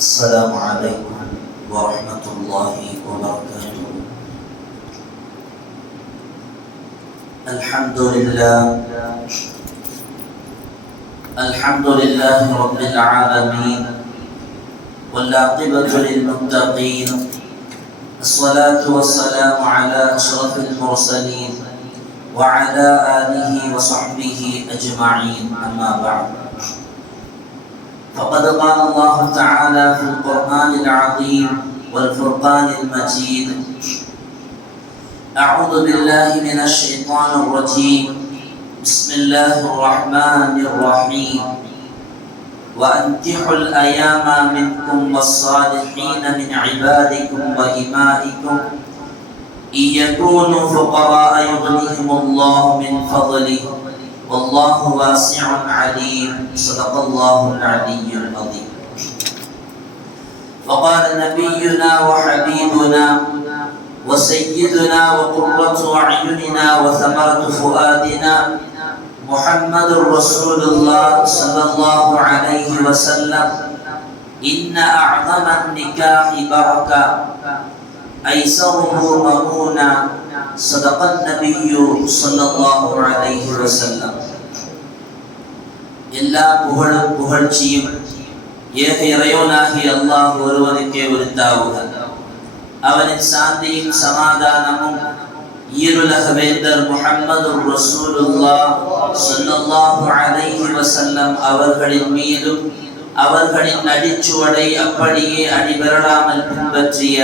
السلام عليكم ورحمة الله وبركاته. الحمد لله رب العالمين، والعاقبة للمتقين، الصلاة والسلام على أشرف المرسلين وعلى آله وصحبه أجمعين، أما بعد. فقد قال الله تعالى في القرآن العظيم والفرقان المجيد: أعوذ بالله من الشيطان الرجيم، بسم الله الرحمن الرحيم. وأنكحوا الأيام منكم والصالحين من عبادكم وإمائكم إن يكونوا فقراء يغنيهم الله من فضله والله واسع عليم. صدق الله العلي العظيم. وقال نبينا وحبيبنا وسيدنا وقرة أعيننا وثمرة فؤادنا محمد رسول الله صلى الله عليه وسلم: إن أعظم النكاح بركة أيسره مؤونة. صدق النبي صلى الله عليه وسلم. எல்லா புகழும் புகழ்ச்சியும் ஏக இறைவனாகிய அல்லாஹ் ஒருவனுக்கே உரித்தாவுக. அவனின் சாந்தியும் சமாதானமும் ஈருலக வேந்தர் முஹம்மது ரசூலுல்லாஹ் ஸல்லல்லாஹு அலைஹி வஸல்லம் அவர்களின் மீதும் அவர்களின் அடிச்சுவடை அப்படியே அடிபெறலாமல் பின்பற்றிய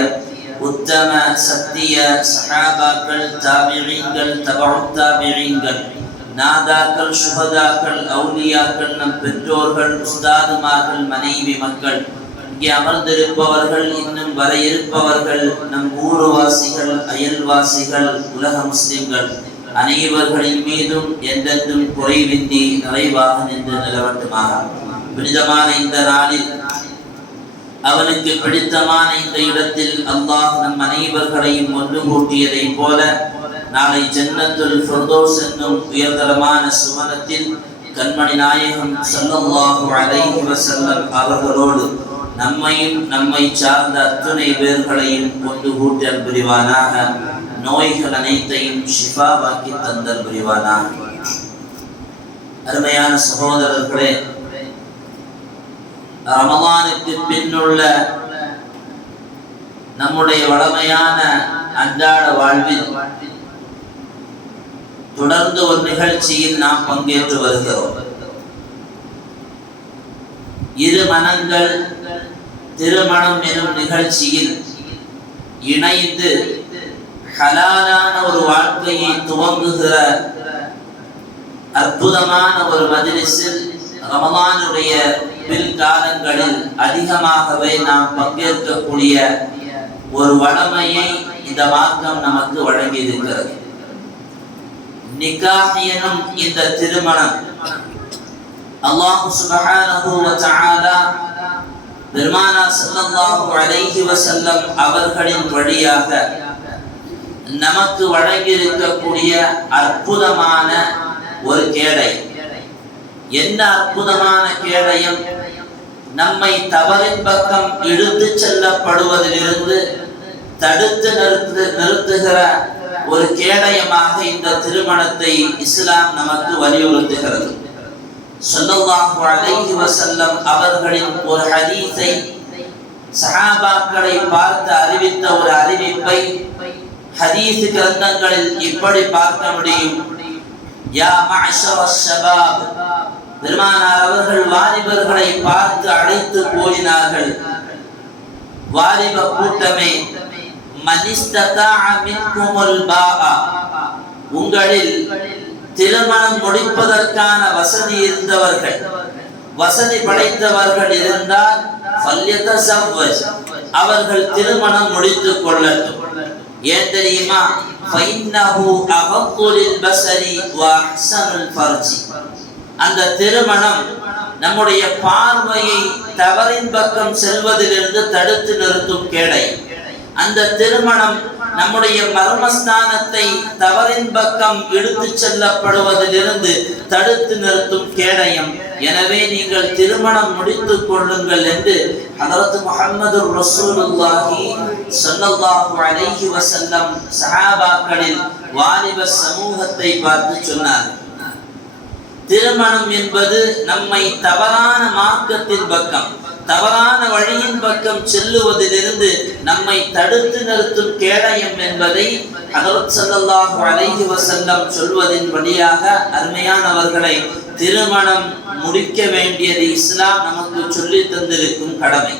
உத்தம சத்திய சஹாபாக்கள், தாபிஈன்கள், தபஉத் தாபிஈன்கள், நாதாக்கள், சுஹதாக்கள், அவுலியாக்கள், நம் பெற்றோர்கள், உஸ்தாதுமார்கள், மனைவி மக்கள், இங்கே அமர்ந்திருப்பவர்கள், இன்னும் வர இருப்பவர்கள், நம் ஊர்வாசிகள், அயல்வாசிகள், உலக முஸ்லிம்கள் அனைவர்களின் மீதும் என்றென்றும் குறைவின்றி நிறைவாக நின்று நிலவட்டுமாக. புனிதமான இந்த நாளில், அவனுக்கு பிடித்தமான இந்த இடத்தில் அல்லாஹ் நம் அனைவர்களையும் ஒன்று கூட்டியதை போல நாளை ஜன்னத்துல் ஃபிர்தௌஸ் என்னும் உயர்தரமான சுவனத்தில் கண்மணி நாயகம் ஸல்லல்லாஹு அலைஹி வஸல்லம் அவர்களோடு நம்மையும் நம்மை சார்ந்த அத்துணை பேர்களையும் ஒன்று கூட்டல் புரிவானாக. நோய்கள் அனைத்தையும் ஷிஃபாவாக்கி தந்தல் புரிவானாக. அருமையான சகோதரர்களே, ரமலானுக்கு பின்னுள்ள நம்முடைய வளமையான அன்றாட வாழ்வில் தொடர்ந்து ஒரு நிகழ்ச்சியில் நாம் பங்கேற்று வருகிறோம். இரு மனங்கள் திருமணம் எனும் நிகழ்ச்சியில் இணைந்து ஹலாலான ஒரு வாழ்க்கையை துவங்குகிற அற்புதமான ஒரு மஜ்லிஸில் ரமலானுடைய பிற்காலங்களில் அதிகமாகவே நாம் பங்கேற்கக்கூடிய ஒரு வளமையை இந்த மார்க்கம் நமக்கு வழங்கி இருக்கிறது. நிக்காஹ் எனும் இந்த திருமணம் அல்லாஹ் சுப்ஹானஹு வ தஆலா பெருமானார் ஸல்லல்லாஹு அலைஹி வஸல்லம் அவர்களின் வழியாக நமக்கு வழங்கி இருக்கக்கூடிய அற்புதமான ஒரு கேடை. என்ன அற்புதமான கேடயம்! நம்மை தவறின் பக்கம் இழுத்து செல்லப்படுவதிலிருந்து தடுத்து நிறுத்துகிற ஒரு கேடயமாக இந்த திருமணத்தை இஸ்லாம் நமக்கு வலியுறுத்துகிறது. ஸல்லல்லாஹு அலைஹி வஸல்லம் அவர்களின் ஒரு ஹதீஸை, சஹாபாக்களை பார்த்து அறிவித்த ஒரு அறிவிப்பை ஹதீஸ் கிரந்தங்களில் இப்படி பார்க்க முடியும்: யா மஅஷர ஷபாப், பெருமானார் அவர்கள் வாலிபர்களை பார்த்து அழைத்து கூறினார்கள்: வாலிப கூட்டமே, மனிஸ்ததாஅ மின்குமுல் பாஅ, உங்களில் திருமணம் முடிப்பதற்கான வசதி இருந்தவர்கள், வசதி படைத்தவர்கள் இருந்தால் ஃபல்யதஸவ்வஜ், அவர்கள் திருமணம் முடித்துக் கொள்ளட்டும். ஏன் தெரியுமா? ஃபைன்னஹு அகத்து லில்பஸரி வ அஹ்ஸனுல் ஃபர்ஜி, அந்த திருமணம் நம்முடைய பார்வையை தவறின் பக்கம் செல்வதிலிருந்து தடுத்து நிறுத்தும் கேடை. அந்த திருமணம் நம்முடைய மர்மஸ்தானத்தை தவறின் பக்கம் இழுத்து செல்லப்படுவதிலிருந்து தடுத்து நிறுத்தும் கேடயம். எனவே நீங்கள் திருமணம் முடித்துக் கொள்ளுங்கள் என்று ஹதரத் முஹம்மது ரசூலுல்லாஹி ஸல்லல்லாஹு அலைஹி வஸல்லம் சஹாபாக்களின் வாலிப சமூகத்தை பார்த்து சொன்னார். திருமணம் என்பது நம்மை தவறான மார்க்கத்தின் பக்கம், தவறான வழியின் பக்கம் செல்லுவதிலிருந்து நம்மை தடுத்து நிறுத்தும் கேடயம் என்பதை ஹதரத் ஸல்லல்லாஹு அலைஹி வஸல்லம் சொல்வதின் வழியாக அருமையானவர்களை திருமணம் முடிக்க வேண்டியது இஸ்லாம் நமக்கு சொல்லி தந்திருக்கும் கடமை.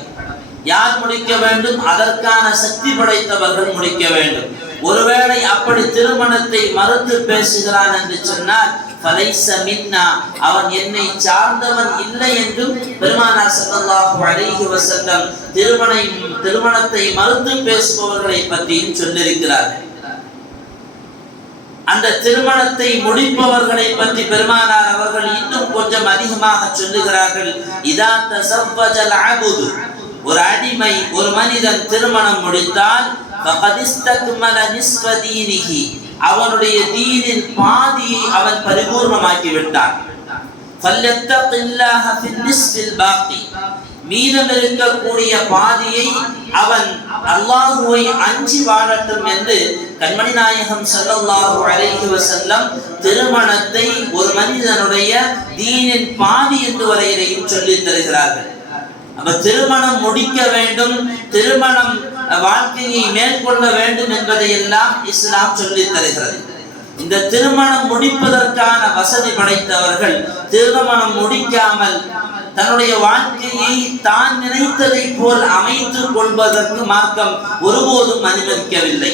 யார் முடிக்க வேண்டும்? அதற்கான சக்தி படைத்தவர்கள் முடிக்க வேண்டும். ஒருவேளை அப்படி திருமணத்தை மறுத்து பேசுகிறான் என்று சொன்னால் ஃபலைஸ மின்னா, அவன் என்னை சார்ந்தவன் இல்லை என்றும் பெருமானார் ஸல்லல்லாஹு அலைஹி வஸல்லம் திருமணத்தை மறுத்து பேசுபவர்களை பற்றியும் சொல்லியிருக்கிறார்கள். அந்த திருமணத்தை முடிப்பவர்களை பற்றி பெருமானார் அவர்கள் இன்னும் கொஞ்சம் அதிகமாக சொல்லுகிறார்கள். இதா தஸவ்வஜல் அபுது, ஒரு அடிமை, ஒரு மனிதன் திருமணம் முடித்தால் ஃபகத் இஸ்தக்மல நிஸ்ஃப தீனிஹி, அவனுடைய தீனின் பாதியை அவன் பரிபூர்ணமாக்கி விட்டான். ஃபல்யத்தகில்லாஹ ஃபின் நிஸ்ஃபில் பாக்கி, மீதம் இருக்கக்கூடிய பாதியை அவன் அல்லாஹ்வை அஞ்சி வாழட்டும் என்று கண்மணி நாயகம் ஸல்லல்லாஹு அலைஹி வஸல்லம் திருமணத்தை ஒரு மனிதனுடைய தீனின் பாதி என்று வரையிலையும் சொல்லி தருகிறார்கள். அப்ப திருமணம் முடிக்க வேண்டும், திருமணம் வாழ்க்கையை மேற்கொள்ள வேண்டும் என்பதை எல்லாம் இஸ்லாம் சொல்லி தருகிறது. இந்த திருமணம் முடிப்பதற்கான வசதி படைத்தவர்கள் திருமணம் முடிக்காமல் தன்னுடைய வாழ்க்கையை தான் நினைத்ததை போல் அமைத்துக் கொள்வதற்கு மார்க்கம் ஒருபோதும் அனுமதிக்கவில்லை.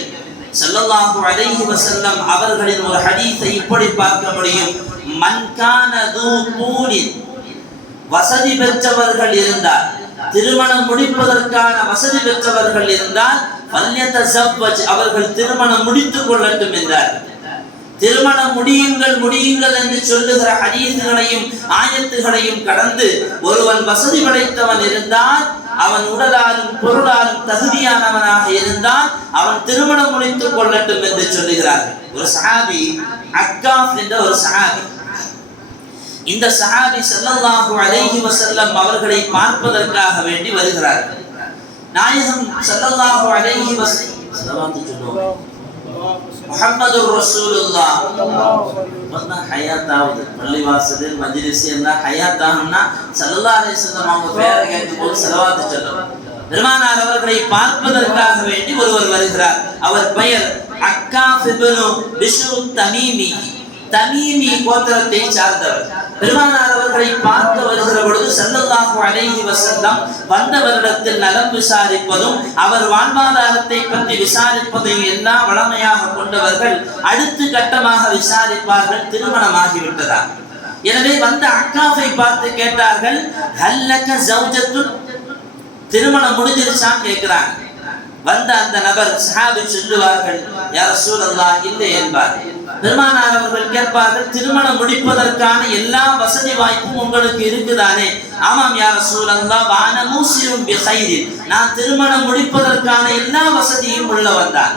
ஸல்லல்லாஹு அலைஹி வஸல்லம் அவர்களின் ஒரு ஹதீஸை இப்படி பார்க்க முடியும். மன் கான து தூனின், வசதி பெற்றவர்கள் இருந்தால், திருமணம் முடிப்பதற்கான வசதி பெற்றவர்கள் இருந்தால் ஃபல்யதஸவ்வஜ், அவர்கள் திருமணம் முடித்துக் கொள்ளட்டும் என்றார். திருமணம் முடியுங்கள் என்று சொல்லுகிற ஹதீஸ்களையும் ஆயத்துகளையும் கடந்து ஒருவன் வசதி படைத்தவன் இருந்தால், அவன் உடலாலும் பொருளாலும் தகுதியானவனாக இருந்தால் அவன் திருமணம் முடித்துக் கொள்ளட்டும் என்று சொல்லுகிறார்கள். ஒரு சஹாபி, அக்காஃப் என்ற ஒரு சஹாபி, இந்த சஹாபி ஸல்லல்லாஹு அலைஹி வஸல்லம் அவர்களை பார்ப்பதற்காக வேண்டி வருகிறார்கள். நாயகம் ஸல்லல்லாஹு அலைஹி வஸல்லம் ஸலவாத்து சொல்லுவோம் முஹம்மது ரசூலுல்லாஹ் வந்தா ஹயாத்தாவது பள்ளிவாசலில் மஜ்லிஸ் என்ன ஹயாத்தான்னா ஸல்லல்லாஹு அலைஹி வஸல்லம் அவங்க பேரை கேட்கும்போது ஸலவாத்து சொல்லுவோம். பெருமானார் அவர்களை பார்ப்பதற்காக வேண்டி ஒருவர் வருகிறார். அவர் பெயர் அக்காஃப் இப்னு பிஷ்ரு தமீமி, தமீமி கோத்திரத்தை சார்ந்தவர். பெருமானார் அவர்களை பார்க்க வருகிற பொழுது ஸல்லல்லாஹு அலைஹி வஸல்லம் வந்தவரிடத்தில் நலம் விசாரிப்பதும் அவர் வாழ்வாதாரத்தை பற்றி விசாரிப்பதையும் எல்லாம் வளமையாக கொண்டவர்கள் அடுத்த கட்டமாக விசாரிப்பார்கள், திருமணமாகிவிட்டதா. எனவே வந்த அக்காஃபை பார்த்து கேட்டார்கள், ஹல்லக ஜௌஜத்துன், திருமணம் முடிஞ்சிருச்சான்னு கேட்கிறாங்க. வந்த அந்த நபர் சஹாபி சொல்லுவார்கள், யா ரசூலல்லாஹ், இல்லை என்பார். பெருமானார் அவர்கள் கேட்பார்கள், திருமணம் முடிப்பதற்கான எல்லா வசதி வாய்ப்பும் உங்களுக்கு இருக்குதானே? ஆமாம் யா ரசூலல்லாஹ், வான மூசிரும் பிகைரின், நான் திருமணம் முடிப்பதற்கான எல்லா வசதியும் உள்ளவன் தான்.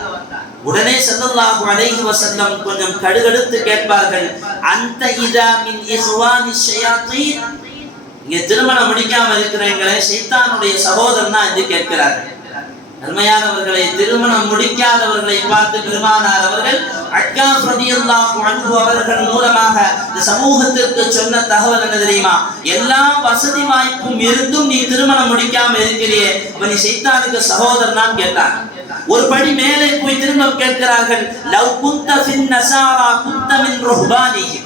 உடனே ஸல்லல்லாஹு அலைஹி வஸல்லம் கொஞ்சம் கடுகடுத்து கேட்பார்கள், அந்த இதா மின் இஹ்வானி ஷயாத்தீன், இங்க திருமணம் முடிக்காம இருக்கிறீங்களே ஷைத்தானுடைய சகோதரனா என்று கேட்கிறார்கள். அருமையானவர்களை, திருமணம் முடிக்காதவர்களை பார்த்து பெருமானார் அவர்கள் அக்காஃப் ரலியல்லாஹு அன்ஹு அவர்கள் மூலமாக இந்த சமூகத்திற்கு சொன்ன தகவல் என்ன தெரியுமா? எல்லா வசதி வாய்ப்பும் இருந்தும் நீ திருமணம் முடிக்காம இருக்கிறியே, அப்ப நீ ஷைத்தானுக்கு சகோதரனான்னு கேட்டாங்க. ஒரு படி மேலே போய் திரும்ப கேட்கிறார்கள், லவ் குன்த ஃபின் நஸாரா குன்த மின் ருஹ்பானிஹி,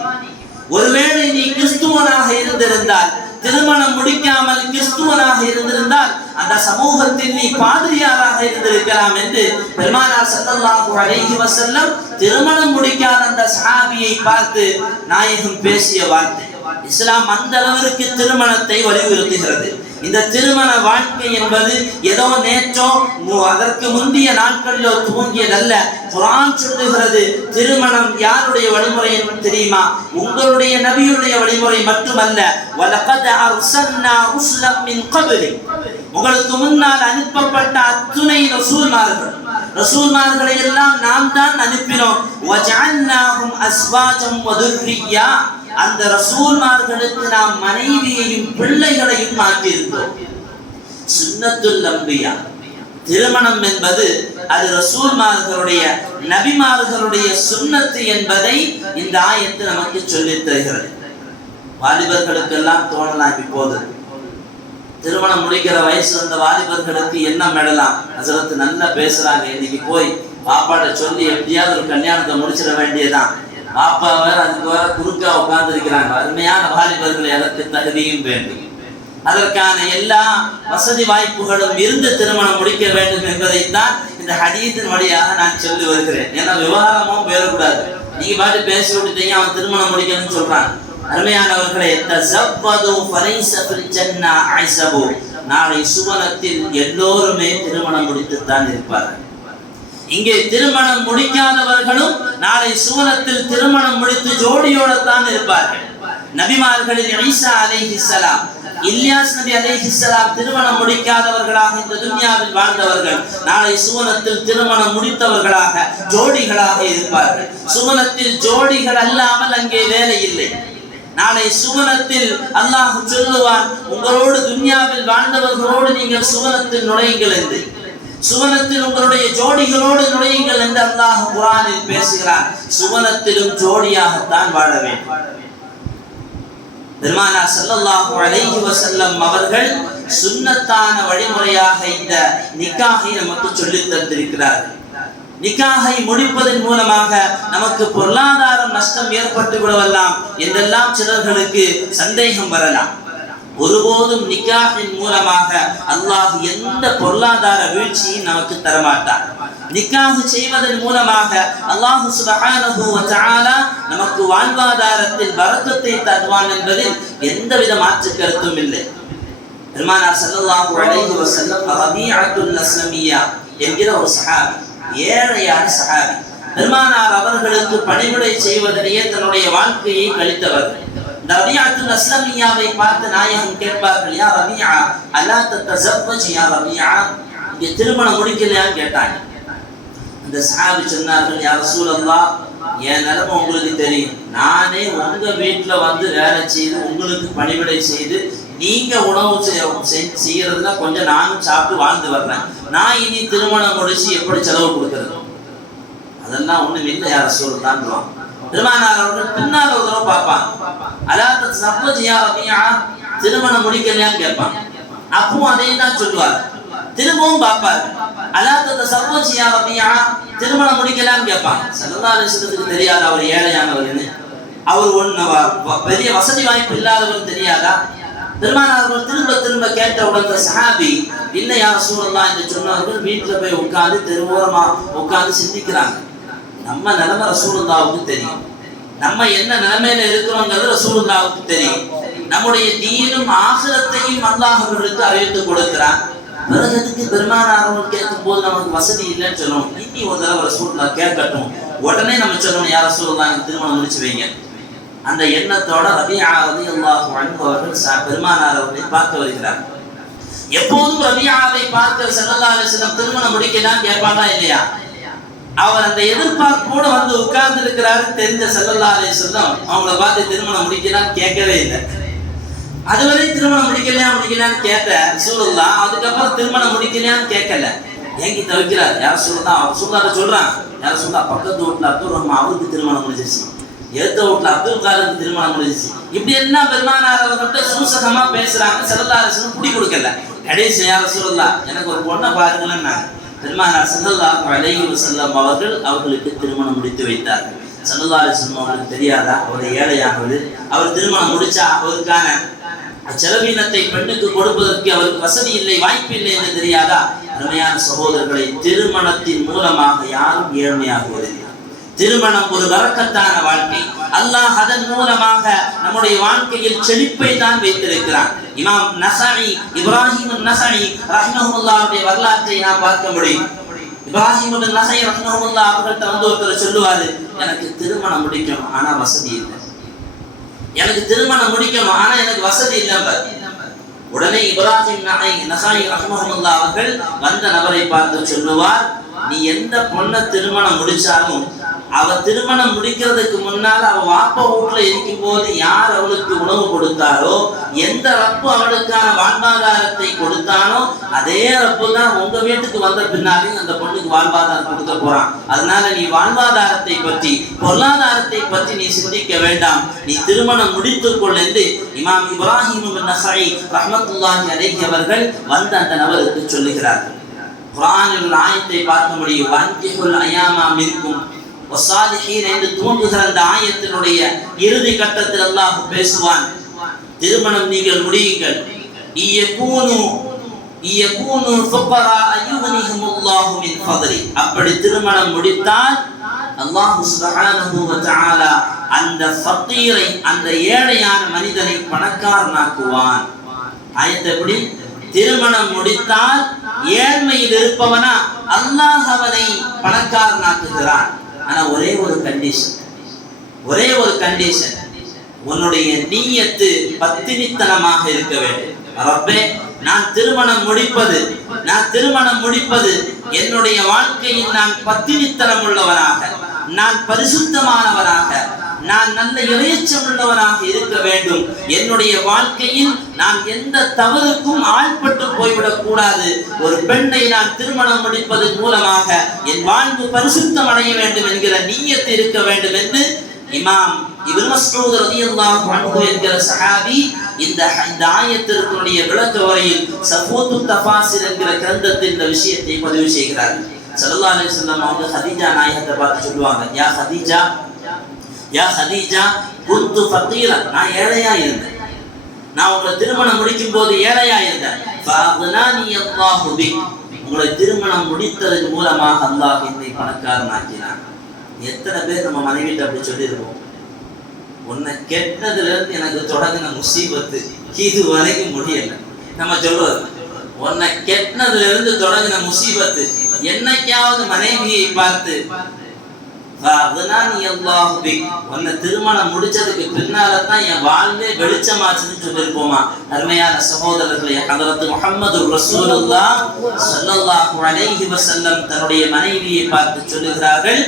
ஒருவேளை நீ கிறிஸ்துவனாக இருந்திருந்தால், திருமணம் முடிக்காமல் கிறிஸ்துவனாக இருந்திருந்தால் அந்த சமூகத்தில் நீ பாதிரியாராக இருந்திருக்கலாம் என்று பெருமானார் ஸல்லல்லாஹு அலைஹி வஸல்லம் திருமணம் முடிக்காத அந்த சஹாபியை பார்த்து நாயகம் பேசிய வார்த்தை. இஸ்லாம் அந்த அளவிற்கு திருமணத்தை வலியுறுத்துகிறது. இந்த திருமண வாழ்க்கை என்பது ஏதோ நேற்றோ அதற்கு முந்தைய நாட்களிலோ துவங்கியதல்ல. குர்ஆன் சொல்லுகிறது, திருமணம் யாருடைய வழிமுறை என்று தெரியுமா? உங்களுடைய நபியுடைய வழிமுறை மட்டுமல்ல. வலகத் அர்ஸல்னா ருஸுலம் மின் கப்லி, உங்களுக்கு முன்னால் அனுப்பப்பட்ட அத்துணை ரசூல்மார்களை எல்லாம் நாம் தான் அனுப்பினோம். வஜஅல்னாஹும் அஸ்வாஜம் வதுர்ரியா, அந்த ரசூல்மார்களுக்கு நாம் மனைவியையும் பிள்ளைகளையும் மாற்றியிருக்கிறோம். சுன்னத்துல் அம்பியா, திருமணம் என்பது அது ரசூல்மார்களுடைய நபிமார்களுடைய சுன்னத்து என்பதை இந்த ஆயத்து நமக்கு சொல்லித் தருகிறது. வாலிபர்களுக்கெல்லாம் தோணலாம், இப்போது திருமணம் முடிக்கிற வயசு வந்த வாலிபர்களுக்கு என்ன மெடலாம், ஹசரத் நல்லா பேசுறாங்க, இன்னைக்கு போய் பாப்பாட்ட சொல்லி எப்படியாவது ஒரு கல்யாணத்தை முடிச்சிட வேண்டியதான். பாப்பா வேற அதுக்கு வேற குறுக்கா உட்கார்ந்து இருக்கிறாங்க. அருமையான வாலிபர்கள் எதற்கு தகுதியும் வேண்டும், அதற்கான எல்லா வசதி வாய்ப்புகளும் இருந்து திருமணம் முடிக்க வேண்டும் என்பதைத்தான் இந்த ஹதீஸின் வழியாக நான் சொல்லி வருகிறேன். ஏன்னா விவகாரமும் பேரக்கூடாது. நீங்க பாட்டு பேசி விட்டுட்டீங்க, அவன் திருமணம் முடிக்கணும்னு சொல்றான். அருமையானவர்களே, தஸவ்வது ஃபலைஸ ஃபில் ஜன்னா ஐஸபு, நாளை சுவனத்தில் எல்லோருமே திருமணம் முடித்துத்தான் இருப்பார்கள். இங்கே திருமணம் முடிக்காதவர்களும் நாளை சுவனத்தில் திருமணம் முடித்து ஜோடியோடத்தான் இருப்பார்கள். நபிமார்களில் ஈசா அலைஹிஸ்ஸலாம், இல்யாஸ் நபி அலைஹிஸ்ஸலாம் திருமணம் முடிக்காதவர்களாக இந்த துன்யாவில் வாழ்ந்தவர்கள் நாளை சுவனத்தில் திருமணம் முடித்தவர்களாக ஜோடிகளாக இருப்பார்கள். சுவனத்தில் ஜோடிகள் அல்லாமல் அங்கே வேலை இல்லை. நாளை சுவனத்தில் அல்லாஹ் சொல்லுவான், உங்களோடு துன்யாவில் வாழ்ந்தவர்களோடு நீங்கள் சுவனத்தில் நுழையுங்கள் என்று, சுவனத்தில் உங்களுடைய ஜோடிகளோடு நுழையுங்கள் என்று அல்லாஹ் குர்ஆனில் பேசுகிறார். சுவனத்திலும் ஜோடியாகத்தான் வாழ வேண்டும். பெருமானார் ஸல்லல்லாஹு அலைஹி வஸல்லம் அவர்கள் சுன்னத்தான வழிமுறையாக இந்த நிக்காஹை நமக்கு சொல்லித் தந்திருக்கிறார்கள். நிக்காஹை முடிப்பதன் மூலமாக நமக்கு பொருளாதாரம் நஷ்டம் ஏற்பட்டு விடவெல்லாம் என்றெல்லாம் சிலர்களுக்கு சந்தேகம் வரலாம். ஒருபோதும் நிக்காஹின் மூலமாக அல்லாஹ் எந்த பொருளாதார வீழ்ச்சியும் நமக்கு தரமாட்டார். நிக்காஹ் செய்வதன் மூலமாக அல்லாஹ் சுப்ஹானஹு வ தஆலா நமக்கு வாழ்வாதாரத்தில் பரக்கத்தை தருவான் என்பதில் எந்தவித மாற்று கருத்தும் இல்லை. பெருமானார் ஸல்லல்லாஹு அலைஹி வஸல்லம் ரபீஅத்துல் அஸ்லமியா என்கிற ஒரு சஹாபி, ஏழையான சஹாபி, பெருமானார் அவர்களுக்கு பணிவிடை செய்வதிலேயே தன்னுடைய வாழ்க்கையை கழித்தவர். இந்த ரபீஅத்துல் அஸ்லமியாவை பார்த்து நாயகம் கேட்பார்கள், யா ரபீஆ அலா தத்தஸவ்வஜ் யா ரபீஆ, இங்கே திருமணம் முடிக்கலையான்னு கேட்டாங்க. இந்த சஹாபி சொன்னார்கள், யா ரசூலல்லாஹ், என் நிலைமை உங்களுக்கு தெரியும். நானே உங்க வீட்டுல வந்து வேலை செய்து உங்களுக்கு பணிவிடை செய்து நீங்க உணவு செய்யறதுல கொஞ்சம் நானும் சாப்பிட்டு வாழ்ந்து வர்றேன். நான் இனி திருமணம் முடிச்சு எப்படி செலவு கொடுக்கறது? அதெல்லாம் ஒண்ணும் இல்லை யா ரசூலல்லாஹ். பெருமானார் அவர்கள் பின்னால் ஒரு தடவை பார்ப்பாங்க, அலா தத்தஸவ்வஜ் யா ரபீஆ, திருமணம் முடிக்கலையான்னு கேட்பாங்க. அப்பவும் அதே தான் சொல்லுவார். திரும்பவும் பார்ப்பாரு, அலா தத்தஸவ்வஜ் யா ரபீஆ, திருமணம் முடிக்கலான்னு கேட்பாங்க. ஸல்லல்லாஹு அலைஹி வஸல்லத்துக்கு தெரியாதா அவர் ஏழையானவர்னு? அவர் ஒண்ணு பெரிய வசதி வாய்ப்பு இல்லாதவர் தெரியாதா? பெருமானார் அவர்கள் திரும்ப திரும்ப கேட்ட உடனே சஹாபி, இல்லை யா ரசூலல்லாஹ் என்று சொன்னவர்கள் வீட்டுல போய் உட்கார்ந்து தெருவோரமா உட்கார்ந்து சிந்திக்கிறாங்க. நம்ம நிலைமை ரசூலுல்லாஹ்வுக்கு தெரியும், நம்ம என்ன நிலைமையில இருக்கிறோங்கிறது ரசூலுல்லாஹ்வுக்கு தெரியும். நம்முடைய தீனும் ஆகிரத்தையும் அல்லாஹ் அவர்களுக்கு அறிவித்து கொடுக்கிறான். பிறகு பெருமானார் அவர்கள் கேட்கும் போது நமக்கு வசதி இல்லைன்னு சொல்லணும். இன்னி ஒரு தடவை ரசூலுல்லாஹ் கேட்கட்டும், உடனே நம்ம சொல்லணும், யா ரசூலுல்லாஹ் திருமணம் முடிச்சு வைங்க. அந்த எண்ணத்தோட ரபீஆ ரலியல்லாஹு அன்ஹு அவர்கள் பெருமானார் அவர்களை பார்க்க வருகிறார். எப்போதும் ரபீஆவை பார்க்க ஸல்லல்லாஹு அலைஹி வஸல்லம் திருமணம் முடிக்கலாம் கேட்பாங்களா இல்லையா? அவர் அந்த எதிர்பார்ப்போடு வந்து உட்கார்ந்து இருக்கிறாரு தெரிஞ்ச ஸல்லல்லாஹு அலைஹி வஸல்லம் அவங்கள பார்த்து திருமணம் முடிக்கலாம் கேட்கவே இல்லை. அதுவரை திருமணம் முடிக்கலையான்னு கேட்ட ரசூலுல்லாஹ் அதுக்கப்புறம் திருமணம் முடிக்கலையான்னு கேட்கல, ஏங்கி தவிக்கிறார். யார் ரசூலுல்லாஹ் சொல்றான், யார் ரசூலுல்லாஹ் பக்கத்து வீட்டுல அப்துல் ரஹ்மான் அவருக்கு திருமணம் முடிஞ்சிருச்சு, ஏத்த வீட்டுல அப்துல் காருக்கு திருமணம் முடிஞ்சிருச்சு. இப்படி எல்லாம் பெருமானார் அவர்கிட்ட சூசகமா பேசுறாங்க. ஸல்லல்லாஹு அலைஹி வஸல்லம் புடி கொடுக்கல. கடைசி யார் ரசூலுல்லாஹ் எனக்கு ஒரு பொண்ணை பாருங்களேன்னா பெருமானார் ஸல்லல்லாஹு அலைஹி வஸல்லம் அவர்களுக்கு திருமணம் முடித்து வைத்தார்கள். ஸல்லல்லாஹு அலைஹி வஸல்லம் அவர்களுக்கு தெரியாதா அவர் ஏழையானவர்? அவர் திருமணம் முடிச்சா அவருக்கான செலவீனத்தை பெண்ணுக்கு கொடுப்பதற்கு அவருக்கு வசதி இல்லை, வாய்ப்பு இல்லை என்று தெரியாதா? அருமையான சகோதரர்களை, திருமணத்தின் மூலமாக யாரும் ஏழ்மையாகுவதில்லை. திருமணம் ஒரு பரக்கத்தான வாழ்க்கை. அல்லாஹ் அதன் மூலமாக நம்முடைய வாழ்க்கையில் செழிப்பை தான் வைத்திருக்கிறான். இமாம் நஸஈ, இப்ராஹிம் நஸஈ ரஹ்மஹுல்லாஹுடைய வரலாற்றை நாம் பார்க்க முடியும். இப்ராஹிம் நஸஈ ரஹ்மஹுல்லாஹ் அவர்கள்ட்ட வந்து ஒருத்தர் சொல்லுவாரு, எனக்கு திருமணம் முடிக்கணும் ஆனா வசதி இல்லை, எனக்கு திருமணம் முடிக்கணும் ஆனா எனக்கு வசதி இல்லை. உடனே இப்ராஹிம் நஸஈ ரஹ்மஹுல்லாஹ் அவர்கள் வந்த நபரை பார்த்து சொல்லுவார், நீ எந்த பொண்ணை திருமணம் முடிச்சாலும் அவ திருமணம் முடிக்கிறதுக்கு முன்னால் அவ வாப்பா வீட்டுல இருக்கும் போது யார் அவளுக்கு உணவு கொடுத்தாரோ, எந்த ரப்பு அவளுக்கான வாழ்வாதாரத்தை கொடுத்தானோ அதே ரப்பு தான் உங்க வீட்டுக்கு வந்த பின்னாலே அந்த பொண்ணுக்கு வாழ்வாதாரம் கொடுக்க போறான். அதனால நீ வாழ்வாதாரத்தை பற்றி, பொருளாதாரத்தை பற்றி நீ சிந்திக்க வேண்டாம், நீ திருமணம் முடித்துக் கொள் என்று இமாம் இப்ராஹிம் நஸஈ ரஹ்மத்துல்லாஹி அலைஹி அவர்கள் வந்த அந்த நபருக்கு சொல்லுகிறார்கள். குர்ஆனில் ஒரு ஆயத்தை பார்க்க முடியும். வன்கிஹுல் அயாமா மின்கும் வஸாலிஹீன் என்று தூண்டுகிற அந்த ஆயத்தினுடைய இறுதி கட்டத்தில் அல்லாஹ் பேசுவான், திருமணம் நீங்கள் முடியுங்கள். இயகூனு ஃபுகரா யுக்னிஹுமுல்லாஹு மின் ஃபضலி. அப்படி திருமணம் முடித்தால் அல்லாஹ் சுப்ஹானஹு வ தஆலா அந்த ஃபகீரை, அந்த ஏழையான மனிதனை பணக்காரனாக்குவான். ஆயத்தை எப்படி? திருமணம் முடித்தால் ஏழ்மையில் இருப்பவனா அல்லாஹ் அவனை பணக்காரனாக்குகிறான். ஆனா ஒரே ஒரு கண்டிஷன், உன்னுடைய நீயத்து பத்தினித்தனமாக இருக்க வேண்டும். ரப்பே, நான் திருமணம் முடிப்பது என்னுடைய வாழ்க்கையில் நான் பத்தினித்தனம் உள்ளவனாக, நான் பரிசுத்தமானவனாக, நான் நல்ல இறையச்சம் உள்ளவனாக இருக்க வேண்டும். என்னுடைய வாழ்க்கையில் நான் எந்த தவறுக்கும் ஆள்பட்டு போய்விடக் கூடாது. ஒரு பெண்ணை நான் திருமணம் முடிப்பது மூலமாக என் வாழ்வு பரிசுத்தம் அடைய வேண்டும் என்கிற நிய்யத் இருக்க வேண்டும் என்று இமாம் இப்னு மஸ்ஊத் ரலியல்லாஹு அன்ஹு என்கிற சஹாபி இந்த ஆயத்திற்குடைய விளக்க வரையில் சஃபூத்து தஃபாசிர் என்கிற கிரந்தத்தில் இந்த விஷயத்தை பதிவு செய்கிறார்கள். ஸல்லல்லாஹு அலைஹி வஸல்லம் அவங்க ஹதீஜா நாயகத்தை பார்த்து சொல்லுவாங்க, யா ஹதீஜா குந்து ஃபகீரா, நான் ஏழையா இருந்தேன், நான் உங்களை திருமணம் முடிக்கும் போது ஏழையா இருந்தேன். ஃபஅக்னானி அல்லாஹு பிக், உங்களை திருமணம் முடித்ததன் மூலமாக அல்லாஹ் என்னை பணக்காரனாக்கினான். எத்தனை பேர் நம்ம மனைவிட்ட அப்படி சொல்லியிருக்கோம்? உன்னை கெட்டதுல இருந்து எனக்கு தொடங்கின முசீபத்து இது வரைக்கும் முடியல. நம்ம சொல்றது, உன்னை கெட்டதுல இருந்து தொடங்கின முசீபத்து. என்னைக்காவது மனைவியை பார்த்து உன்னை திருமணம் முடிச்சதுக்கு பின்னால்தான் என் வாழ்வே வெளிச்சமாச்சுன்னு சொல்லியிருப்போமா? அருமையான சகோதரர்களே, ஹதரத் முஹம்மது ரசூலுல்லாஹ் ஸல்லல்லாஹு அலைஹி வஸல்லம் தன்னுடைய மனைவியை பார்த்து சொல்லுகிறார்கள்,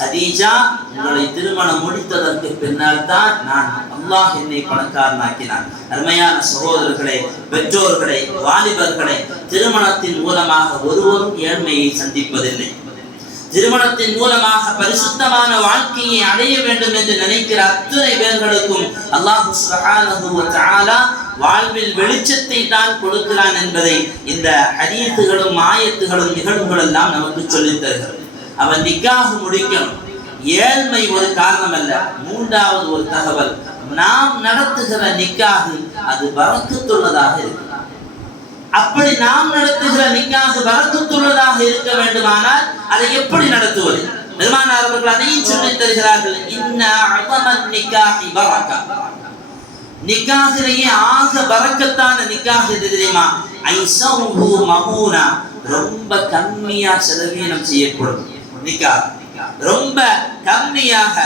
ஹதீஜா, உங்களை திருமணம் முடித்ததற்கு பின்னால் தான் நான் அல்லாஹ் என்னை பணக்காரனாக்கினான். அருமையான சகோதரர்களே, பெற்றோர்களே, வாலிபர்களே, திருமணத்தின் மூலமாக ஒருவரும் ஏழ்மையை சந்திப்பதில்லை. திருமணத்தின் மூலமாக பரிசுத்தமான வாழ்க்கையை அடைய வேண்டும் என்று நினைக்கிற அத்தனை பேர்களுக்கும் அல்லாஹ் சுப்ஹானஹு வ தஆலா வாழ்வில் வெளிச்சத்தை தான் கொடுக்கிறான் என்பதை இந்த ஹதீஸுகளும் ஆயத்துகளும் நிகழ்வுகள் எல்லாம் நமக்கு சொல்லித் தருகிறது. அவன் நிக்காஹ் முடிக்கணும், ஏழ்மை ஒரு காரணம் அல்ல. மூன்றாவது ஒரு தகவல், நாம் நடத்துகிற நிக்காஹ் அது பரக்கத்துள்ளதாக இருக்கு. அப்படி நாம் நடத்துகிற நிக்காஹ் பரக்கத்துள்ளதாக இருக்க வேண்டுமானால் அதை எப்படி நடத்துவது? பெருமானார் அவர்கள் அதையும் சொல்லித் தருகிறார்கள். இன்னா அஸமன் நிக்காஹி பரக்கா, நிக்காஹிலேயே ஆக பரக்கத்தான நிக்காஹ் எது தெரியுமா? ஐஸஹு மஹூனா, ரொம்ப கம்மியா செலவீனம் செய்யப்படும் நிக்காஹ். ரொம்ப கம்மியாக,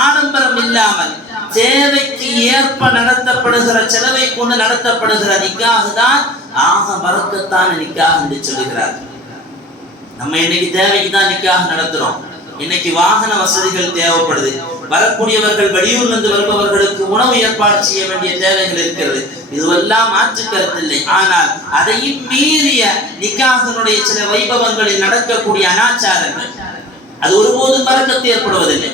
ஆடம்பரம் இல்லாமல், தேவைக்கு ஏற்ப நடத்தப்படுகிற, செலவை கொண்டு நடத்தப்படுகிற நிக்காஹ் தான் ஆக பரக்கத்தான நிக்காஹ் என்று சொல்லுகிறார். நம்ம இன்னைக்கு தேவைக்கு தான் நிக்காஹ் நடத்துறோம். இன்னைக்கு வாகன வசதிகள் தேவைப்படுது, வரக்கூடியவர்கள் வெளியூர்ல இருந்து வருபவர்களுக்கு உணவு ஏற்பாடு செய்ய வேண்டிய தேவைகள் இருக்கிறது. இதுவெல்லாம் மாற்று கருத்தில்லை. ஆனால் அதையும் மீறிய நிக்காஹினுடைய சில வைபவங்களில் நடக்கக்கூடிய அனாச்சாரங்கள் அது ஒருபோதும் பரக்கத்து ஏற்படுவதில்லை.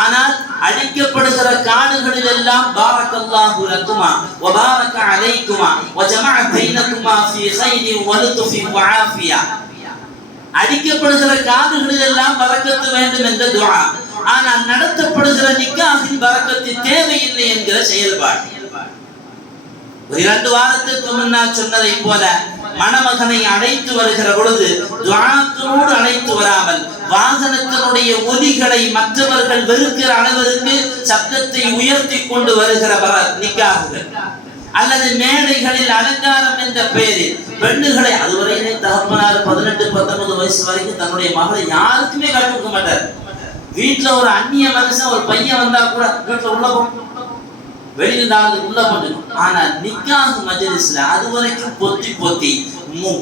ஆனால் அடிக்கப்படுகிற காடுகளில் எல்லாம் பாரக்கல்லாஹு லக்குமா வ பாரக அலைக்குமா வ ஜமஅ பைனக்குமா ஃபீ கைரின் வ லுத்ஃபின் வ ஆஃபியா, அடிக்கப்படுகிற காடுகளில் எல்லாம் பரக்கத்து வேண்டும் என்ற துஆ. ஆனால் நடத்தப்படுகிற நிக்காஹின் பரக்கத்து தேவையில்லை என்கிற செயல்பாடு. ஒரு 2 வாரத்துக்கு முன்னால் சொன்னதை போல மணமகனை அழைத்து வருகிற பொழுது துஆக்களோடு அழைத்து வராமல் வாகனத்தினுடைய ஒலிகளை மற்றவர்கள் வெறுக்கிற அளவிற்கு சப்தத்தை உயர்த்தி கொண்டு வருகிற நிக்காஹுகள், அல்லது மேடைகளில் அலங்காரம் என்ற பெயரில் பெண்ணுகளை, அதுவரையிலே தகப்பனார் 18-19 வயசு வரைக்கும் தன்னுடைய மகளை யாருக்குமே காட்டி கொடுக்க மாட்டார். வீட்டுல ஒரு அந்நிய மனுஷன் ஒரு பையன் வந்தா கூட வீட்டுல உள்ள வெளியில் தான் உள்ள போட்டுக்கும். ஆனா நிக்காஹ் மஜ்லிஸ்ல அது வரைக்கும் பொத்தி பொத்தி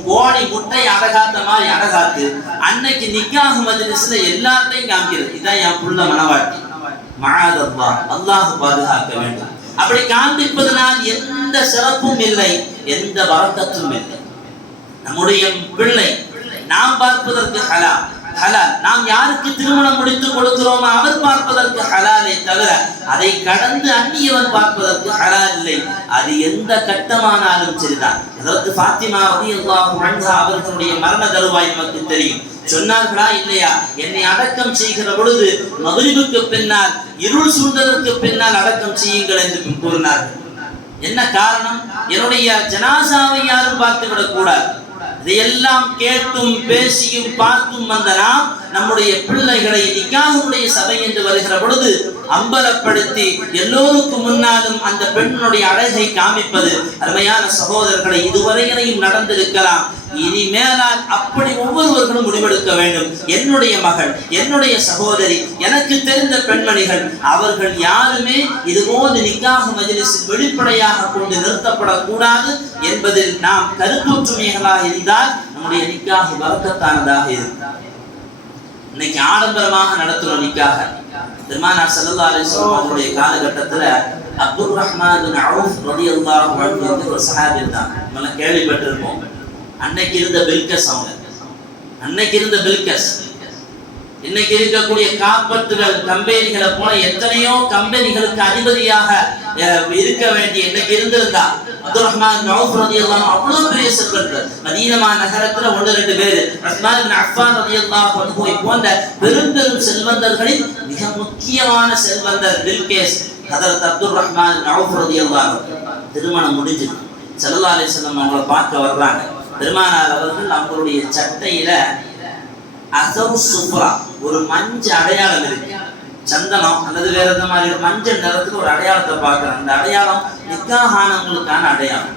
கோழி முட்டை அடகாத்த மாதிரி அடகாத்து அன்னைக்கு நிக்காஹ் மஜ்லிஸ்ல எல்லாத்தையும் காமிக்கிறது. இதான் என் புள்ள மனவாட்டி. மஆதல்லாஹ், அல்லாஹ் பாதுகாக்க வேண்டும். அப்படி காண்பிப்பதனால் எந்த சிறப்பும் இல்லை, எந்த வரக்கத்தும் இல்லை. நம்முடைய பிள்ளை நாம் பார்ப்பதற்கு ஹலால். நாம் யாருக்கு திருமணம் முடித்து கொடுக்கிறோமோ அவர் பார்ப்பதற்கு ஹலாலை தவிர அதை கடந்து அந்நியவன் பார்ப்பதற்கு ஹலால் இல்லை. அது எந்த கட்டமானாலும் சரிதான். அதற்கு ஃபாத்திமா ரலியல்லாஹு அன்ஹா அவர்களுடைய மரண தருவாய் நமக்கு தெரியும். சொன்னார்களா இல்லையா, என்னை அடக்கம் செய்கிற பொழுது மக்ரிபுக்கு பின்னால் இருள் சூழ்ந்ததற்கு பின்னால் அடக்கம் செய்யுங்கள் என்று கூறினார்கள். என்ன காரணம்? என்னுடைய ஜனாசாவை யாரும் பார்த்து விடக்கூடாது. இதையெல்லாம் கேட்டும் பேசியும் பார்த்தும் வந்த நாம் நம்முடைய பிள்ளைகளை நிக்காஹுடைய சபை என்று வருகிற பொழுது அம்பலப்படுத்தி எல்லோருக்கும் முன்னாலும் அந்த பெண்ணுடைய அழகை காமிப்பது, அருமையான சகோதரர்களை, இதுவரையிலையும் நடந்திருக்கலாம். இனிமேலால் அப்படி ஒவ்வொருவர்களும் முடிவெடுக்க வேண்டும். என்னுடைய மகள், என்னுடைய சகோதரி, எனக்கு தெரிந்த பெண்மணிகள், அவர்கள் யாருமே இதுபோது நிக்காஹ் மஜ்லிஸில் வெளிப்படையாக கொண்டு நிறுத்தப்படக்கூடாது என்பதில் நாம் கருத்தொற்றுமைகளாக இருந்தால் நம்முடைய நிக்காஹ் பரக்கத்தானதாக இருக்கும். இன்னைக்கு ஆடம்பரமாக நடத்துறோம் நிக்காஹ். பெருமானார் ஸல்லல்லாஹு அலைஹி வஸல்லம் அவருடைய காலகட்டத்துல அப்துர் ரஹ்மான் பின் அவுஃப் ரலியல்லாஹு அன்ஹு என்ற ஒரு சஹாபி இருந்தாங்க. நம்ம கேள்விப்பட்டிருப்போம். அன்னைக்கு இருந்த பில்கஸ் அவங்க, அன்னைக்கு இருந்த பில்கஸ். இன்னைக்கு இருக்கக்கூடிய கார்பரேட்டுகள் கம்பெனிகளை போல எத்தனையோ கம்பெனிகளுக்கு அதிபதியாக இருக்க வேண்டிய இன்னைக்கு இருந்திருந்தா அப்துர் ரஹ்மான் பின் அவுஃப் ரலியல்லாஹு அன்ஹு அவ்வளவு பெரிய செல்வந்தர். மதீனா நகரத்துல 1-2 பேர். உஸ்மான் பின் அஃபான் ரலியல்லாஹு அன்ஹு போன்ற பெரும் செல்வந்தர்களில் மிக முக்கியமான செல்வந்தர் பில்கஸ் ஹதரத் அப்துர் ரஹ்மான் பின் அவுஃப் ரலியல்லாஹு அன்ஹு. திருமணம் முடிஞ்சு ஸல்லல்லாஹு அலைஹி வஸல்லம் அவங்களை பார்க்க வர்றாங்க. பெருமானார் அவர்கள் அவங்களுடைய சட்டையில அஸரு சுஃப்ரா, ஒரு மஞ்சள் அடையாளம் இருக்கு. சந்தனம் அல்லது வேற எந்த மாதிரி மஞ்சள் நிறத்துக்கு ஒரு அடையாளத்தை பார்க்கிறாங்க. அந்த அடையாளம் நிக்காஹ் ஆனவங்களுக்கான அடையாளம்.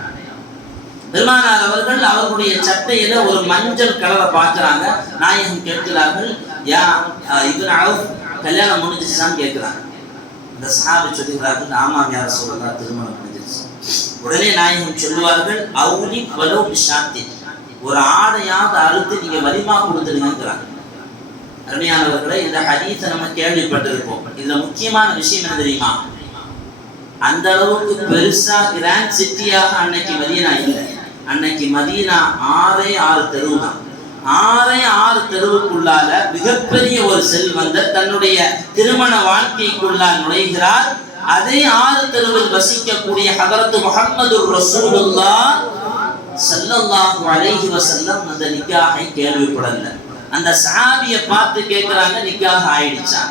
பெருமானார் அவர்கள் அவர்களுடைய சட்டையில ஒரு மஞ்சள் கலரை பார்க்கிறாங்க. நாயகம் கேட்கிறார்கள், யா இப்னு அவுஃப், கல்யாணம் முடிஞ்சிச்சான்னு கேட்கிறாங்க. இந்த சஹாபி சொல்லுகிறார்கள், ஆமாம் யா ரசூலல்லாஹ், திருமணம் முடிஞ்சிச்சு. உடனே நாயகம் சொல்லுவார்கள், அவுலி வலோ பிஷாத்தி, ஒரு ஆடையாவது அறுத்து நீங்க வலிமா கொடுத்துடுங்கிறாங்க. அருமையானவர்களை, இந்த ஹதீஸை நம்ம கேள்விப்பட்டிருப்போம். இதுல முக்கியமான விஷயம் என்ன தெரியுமா? அந்த அளவுக்கு பெருசா கிராண்ட் சிட்டியாக அன்னைக்கு மதீனா இல்லை. அன்னைக்கு மதீனா 6 தெருவு தான். 6 தெருவுக்குள்ளால மிகப்பெரிய ஒரு செல்வந்தர் தன்னுடைய திருமண வாழ்க்கைக்குள்ளால் நுழைகிறார். அதே 6 தெருவில் வசிக்கக்கூடிய ஹதரத் முஹம்மது ரசூலுல்லாஹ் ஸல்லல்லாஹு அலைஹி வஸல்லம் அந்த நிக்காஹை கேள்விப்படல. அந்த சஹாபியை பார்த்து கேட்கிறாங்க, நிக்காஹ் ஆயிடுச்சா?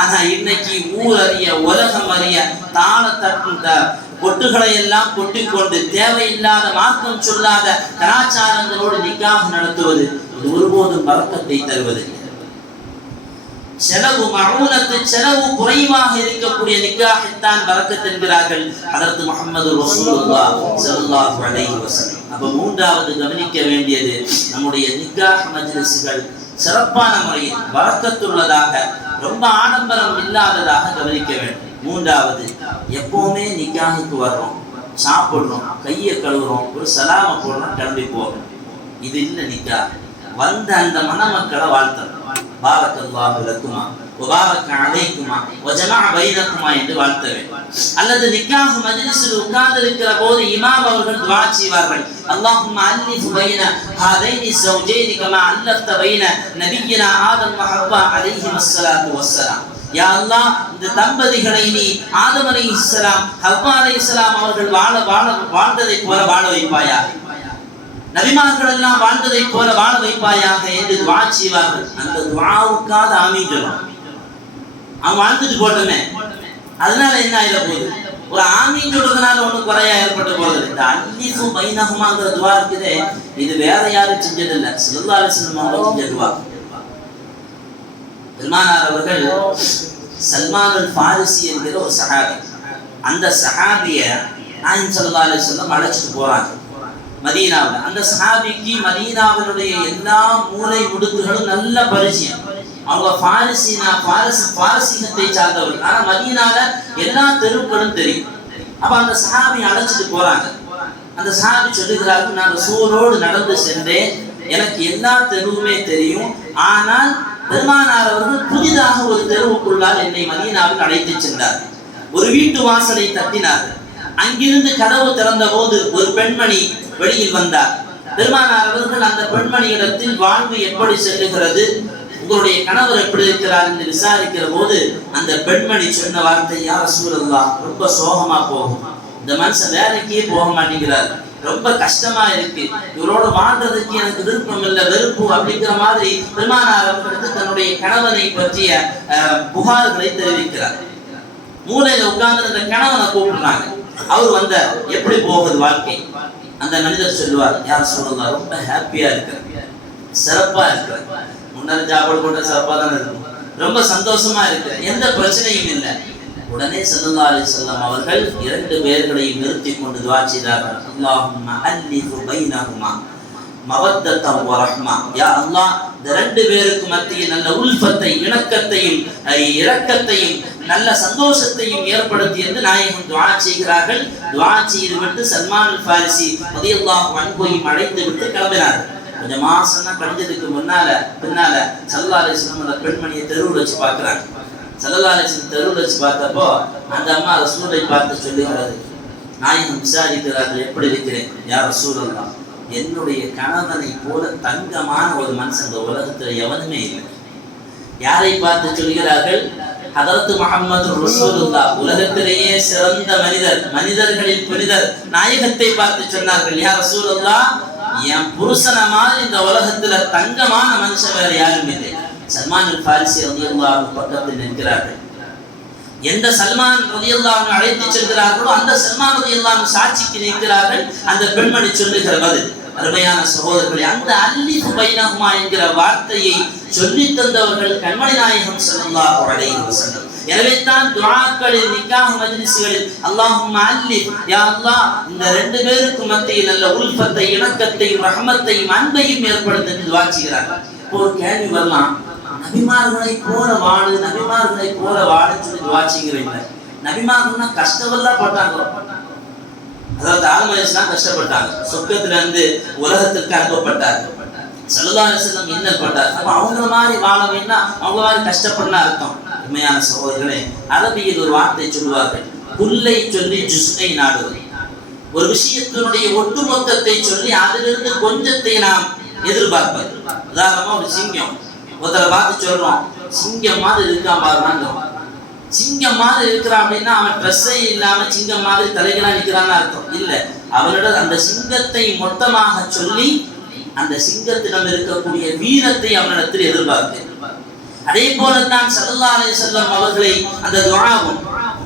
ஆனா இன்னைக்கு ஊர் அறிய உலகம் அறிய தாளத்தட்டு கொட்டுகளை எல்லாம் கொட்டிக்கொண்டு தேவையில்லாத மார்க்கம் சொல்லாத கலாச்சாரங்களோடு நிக்காஹ் நடத்துவது இது ஒருபோதும் பரக்கத்தை தருவதில்லை. செலவு மஊனத்து செலவு குறைவாக இருக்கக்கூடிய நிக்காஹைத்தான் பரக்கத் என்கிறார்கள் ஹதரத் முஹம்மது ரசூலுல்லாஹ் ஸல்லல்லாஹு அலைஹி வஸல்லம். அப்ப மூன்றாவது கவனிக்க வேண்டியது, நம்முடைய நிக்காஹ் மஜ்லிஸ்கள் சிறப்பான முறையில் பரக்கத்துள்ளதாக, ரொம்ப ஆடம்பரம் இல்லாததாக கவனிக்க வேண்டும். மூன்றாவது, எப்பவுமே நிக்காஹுக்கு வர்றோம், சாப்பிடுறோம், கையை கழுவுறோம், ஒரு சலாம போடுறோம், கிளம்பி போறோம். இது இல்லை நிக்காஹ். வந்த அந்த மணமக்களை வாழ்த்தணும். பாரக்கல்லாஹு லக்குமா வபாரக அலைக்குமா வஜமஅ பைனக்குமா என்று வாழ்த்த வேண்டும். அல்லது நிக்காஹ் மஜ்லிஸில் உட்கார்ந்து இருக்கிற போது இமாம் அவர்கள் துஆ செய்வார்கள், அல்லாஹும்ம அல்லிஃப் பைன ஹாதைனி ஸௌஜைனி கமா அல்லஃப்த பைன நபியினா ஆதம் வ ஹவ்வா அலைஹிமஸ்ஸலாத்து வஸ்ஸலாம். யா அல்லாஹ், இந்த தம்பதிகளை நீ ஆதம் அலைஹிஸ்ஸலாம் ஹவ்வா அலைஹிஸ்ஸலாம் அவர்கள் வாழ்ந்ததை போல வாழ வைப்பாயாக, நபிமார்கள் எல்லாம் வாழ்ந்ததை போல வாழ வைப்பாயாக என்று துஆ செய்வார்கள். அந்த துஆவுக்காக ஆமீன் சொல்லணும். அவன் வாழ்ந்துட்டு போட்டோமே, அதனால என்ன ஆயிட போகுது? ஒரு ஆமீன் சொல்றதுனால ஒன்றும் குறையா ஏற்பட்டு போறது. இந்த அல்லிஃபு பைனஹுமாங்கிற துஆ இருக்குதே, இது வேற யாரும் செஞ்சதில்லை, ஸல்லல்லாஹு அலைஹி வஸல்லம் அவங்க செஞ்ச துஆ. பெருமானார் அவர்கள் சல்மான் அல் ஃபாரிசி என்கிற ஒரு சஹாபி, அந்த சஹாபிய நாயகம் ஸல்லல்லாஹு அலைஹி வஸல்லம் அழைச்சிட்டு போறாங்க மதீனாவில். அந்த சஹாபிக்கு மதீனாவினுடைய எல்லா மூலை முடுக்குகளும் நல்ல பரிச்சயம். அவங்க பாரசீகத்தை சார்ந்தவர்கள். ஆனா மதீனால எல்லா தெருக்களும் தெரியும். அப்ப அந்த சஹாபி அழைச்சிட்டு போறாங்க. அந்த சஹாபி சொல்லுகிறார்கள், நான் ரசூலோடு நடந்து சென்றேன், எனக்கு எல்லா தெருவுமே தெரியும், ஆனால் பெருமானார் அவர்கள் புதிதாக ஒரு தெருவுக்குள்ளால் என்னை மதீனாவில் அழைத்து சென்றார். ஒரு வீட்டு வாசலை தட்டினார். அங்கிருந்து கதவு திறந்த போது ஒரு பெண்மணி வெளியில் வந்தார். பெருமானார் அவர்கள் அந்த பெண்மணியிடத்தில் வாழ்வு எப்படி செல்லுகிறது, உங்களுடைய கணவர் எப்படி இருக்கிறார் என்று விசாரிக்கிற போது அந்த பெண்மணி சொன்ன வார்த்தை, யா ரசூலல்லாஹ், ரொம்ப சோகமா போகும், இந்த மனுஷன் வேலைக்கே போக மாட்டேங்கிறார், ரொம்ப கஷ்டமா இருக்கு, இவரோட வாழ்றதுக்கு எனக்கு விருப்பம் இல்லை, வெறுப்பு அப்படிங்கிற மாதிரி பெருமானார் அவர்களுக்கு தன்னுடைய கணவனை பற்றிய புகார்களை தெரிவிக்கிறார். மூலையில உட்கார்ந்து அந்த கணவனை கூப்பிடுறாங்க. அவர் வந்த எப்படி போகுது வாழ்க்கை? அந்த மனிதர் சொல்லுவார், யார் சொல்லலாம், ரொம்ப ஹாப்பியா இருக்கிற, சிறப்பா இருக்கிற, முன்னாடி சாப்பாடு போட்ட சிறப்பா தான் இருக்கும், ரொம்ப சந்தோஷமா இருக்கிற, எந்த பிரச்சனையும் இல்லை. உடனே ஸல்லல்லாஹு அலைஹி வஸல்லம் அவர்கள் 2 பேர்களையும் நிறுத்தி கொண்டு துஆ செய்தார்கள். அல்லாஹும்ம அல்லிஃப் பைனஹுமா மவத்தத்தம் வ ரஹ்மா. யா அல்லாஹ், இந்த 2 பேருக்கு மத்தியில் நல்ல உல்ஃபத்தை, இணக்கத்தையும் இரக்கத்தையும் நல்ல சந்தோஷத்தையும் ஏற்படுத்தி என்று நாயகம் துஆ செய்கிறார்கள். துஆ செய்துவிட்டு சல்மான் அல் ஃபாரிசி ரலியல்லாஹு அன்ஹு அழைத்து விட்டு கிளம்பினார். கொஞ்சம் மாசம் கழிஞ்சதுக்கு பின்னால ஸல்லல்லாஹு அலைஹி வஸல்லம் அந்த பெண்மணியை தெருவில் வச்சு பார்க்கிறாங்க. ஸல்லல்லாஹு அலைஹி வஸல்லம் தெருவில் வச்சு பார்த்தப்போ அந்த அம்மா ரசூலை பார்த்து சொல்லுகிறது, நாயகம் விசாரிக்கிறார்கள், எப்படி இருக்கிறேன்? யா ரசூலல்லாஹ், என்னுடைய கணவனை போல தங்கமான ஒரு மனுஷன் இந்த உலகத்துல எவனுமே இல்லை. யாரை பார்த்து சொல்கிறார்கள்? ஹதரத் முஹம்மது ரசூலுல்லாஹ், உலகத்திலேயே சிறந்த மனிதர், மனிதர்களில் புனிதர், நாயகத்தை பார்த்து சொன்னார்கள், யா ரசூலல்லாஹ், என் புருஷனை மாதிரி இந்த உலகத்துல தங்கமான மனுஷன் வேற யாரும் இல்லை. சல்மான் அல் ஃபாரிசி ரலியல்லாஹு பக்கத்தில் நிற்கிறார்கள். எந்த சல்மான் ரலியல்லாஹு அழைத்து செல்கிறார்களோ அந்த சல்மான் ரலியல்லாஹு சாட்சிக்கு நிற்கிறார்கள். அந்த பெண்மணி சொல்லுகிற பதில், அருமையான சகோதரர்களே, அந்த அல்லிஃப் பைனஹுமா என்கிற வார்த்தையை சொல்லி தந்தவர்கள் கண்மணி நாயகம் ஸல்லல்லாஹு அலைஹி வஸல்லம். எனவே தான் துஆக்களில், நிக்காஹ் மஜ்லிஸ்களில் அல்லாஹும்ம அல்லிஃப், யா அல்லாஹ், இந்த 2 பேருக்கு மத்தியில் நல்ல உல்ஃபத்தை, இணக்கத்தையும் ரஹமத்தையும் அன்பையும் ஏற்படுத்தி துஆ செய்கிறார்கள். ஒரு கேள்வி வரலாம், நபிமார்களை போல வாழு, நபிமார்களை போல வாழுன்னு சொல்லி துஆ செய்கிறீங்க. நபிமார்கள்னா கஷ்டமெல்லாம் பட்டாங்க. அதாவது ஆதம் அலைஹிஸ்ஸலாம் கஷ்டப்பட்டாங்க, சொர்க்கத்துல இருந்து உலகத்திற்கு அனுப்பப்பட்டார். ஸல்லல்லாஹு அலைஹி வஸல்லம் இன்னல் பட்டார். அப்ப அவங்கள மாதிரி வாழ வேணா, அவங்க மாதிரி கஷ்டப்படணும் அர்த்தம். உண்மையான சகோதரர்களே, அரபியில் ஒரு வார்த்தை சொல்லுவார்கள், குல்லை சொல்லி ஜுஸ்ஐ நாடுவது. ஒரு விஷயத்தினுடைய ஒட்டுமொத்தத்தை சொல்லி அதிலிருந்து கொஞ்சத்தை நாம் எதிர்பார்ப்பது. உதாரணமா ஒரு சிங்கம், ஒருத்தரை பார்த்து சொல்றோம், சிங்கம் மாதிரி இருக்கான் பாருங்க, சிங்கம் மாதிரி இருக்கிறான் அப்படின்னா அவன் ட்ரெஸ்ஸே இல்லாம சிங்கம் மாதிரி தலைகளா நிற்கிறான்னு அர்த்தம் இல்லை. அவனோட அந்த சிங்கத்தை மொத்தமாக சொல்லி அந்த சிங்கத்திடம் இருக்கக்கூடிய வீரத்தை அவனிடத்தில் எதிர்பார்த்தேன். அதே போலத்தான் ஸல்லல்லாஹு அலைஹி வஸல்லம் அவர்களை அந்த துஆவும்,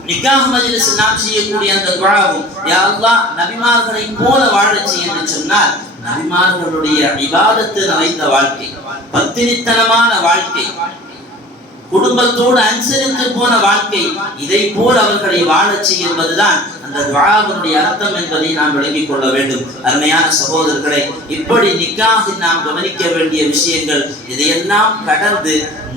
நிக்காஹ் மஜ்லிஸ் நாம் செய்யக்கூடிய அந்த துஆவும், யா அல்லாஹ், நபிமார்களை போல வாழச் செய் என்று சொன்னால், நபிமார்களுடைய இபாதத்து நிறைந்த வாழ்க்கை, பத்தினித்தனமான வாழ்க்கை, குடும்பத்தோடு அனுசரித்து போன வாழ்க்கை, இதை போல் அவர்களை வாழச் செய்ய என்பதுதான் அந்த துஆவினுடைய அர்த்தம் என்பதை நாம் விளங்கிக் கொள்ள வேண்டும். அருமையான சகோதரர்களே, இப்படி நிக்காஹில் நாம் கவனிக்க வேண்டிய விஷயங்கள் இதையெல்லாம் கடந்து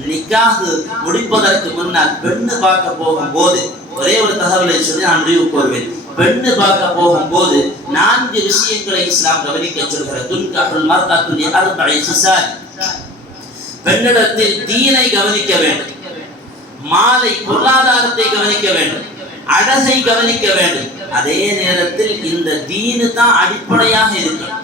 நிக்காஹ் முடிப்பதற்கு முன்னால் பெண்ணு பார்க்க போகும்போது ஒரே ஒரு தகவலை சொல்லி நான் முடிவு கோருவேன். பெண்ணு பார்க்க போகும்போது 4 விஷயங்களை இஸ்லாம் கவனிக்க சொல்கிறது. துன்கஹுல் மர்அத்து லிஅர்பஇ ஹிசால். பெண்ணிடத்தில் தீனை கவனிக்க வேண்டும், மாலை பொருளாதாரத்தை கவனிக்க வேண்டும், அழகை கவனிக்க வேண்டும். அதே நேரத்தில் இந்த தீனு தான் அடிப்படையாக இருக்கும்.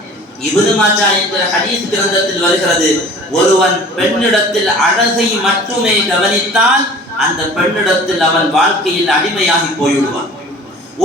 இப்னு மாஜா என்ற ஹதீஸ் கிரந்தத்தில் வருகிறது, ஒருவன் பெண்ணிடத்தில் அழகை மட்டுமே கவனித்தால் அந்த பெண்ணிடத்தில் அவன் வாழ்க்கையில் அடிமையாகி போய்விடுவான்.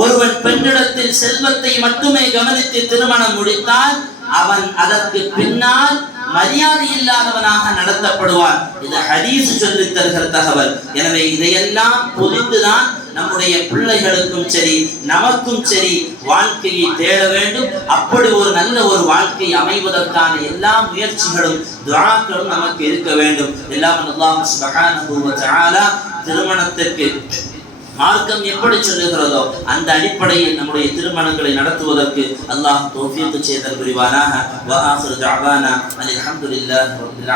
ஒருவன் பெண்ணிடத்தில் செல்வத்தை மட்டுமே கவனித்து திருமணம் முடித்தால் அவன் அதற்கு பின்னால் மரியாதை இல்லாதவனாக நடத்தப்படுவான். இது ஹதீஸ் சொல்லி தருகிற தகவல். எனவே இதையெல்லாம் புரிந்துதான் நம்முடைய பிள்ளைகளுக்கும் சரி நமக்கும் சரி வாழ்க்கையை தேட வேண்டும். அப்படி ஒரு நல்ல ஒரு வாழ்க்கை அமைவதற்கான எல்லா முயற்சிகளும் துஆக்களும் நமக்கு இருக்க வேண்டும். எல்லாம் அல்லாஹ் சுப்ஹானஹு வ தஆலா திருமணத்திற்கு மார்க்கம் எப்படி சொல்லுகிறதோ அந்த அடிப்படையில் நம்முடைய திருமணங்களை நடத்துவதற்கு அல்லாஹ் தௌஃபீக் செய்தல் புரிவானாக. வ ஆகிரு தஅவானா அல்ஹம்துலில்லாஹி ரப்பில்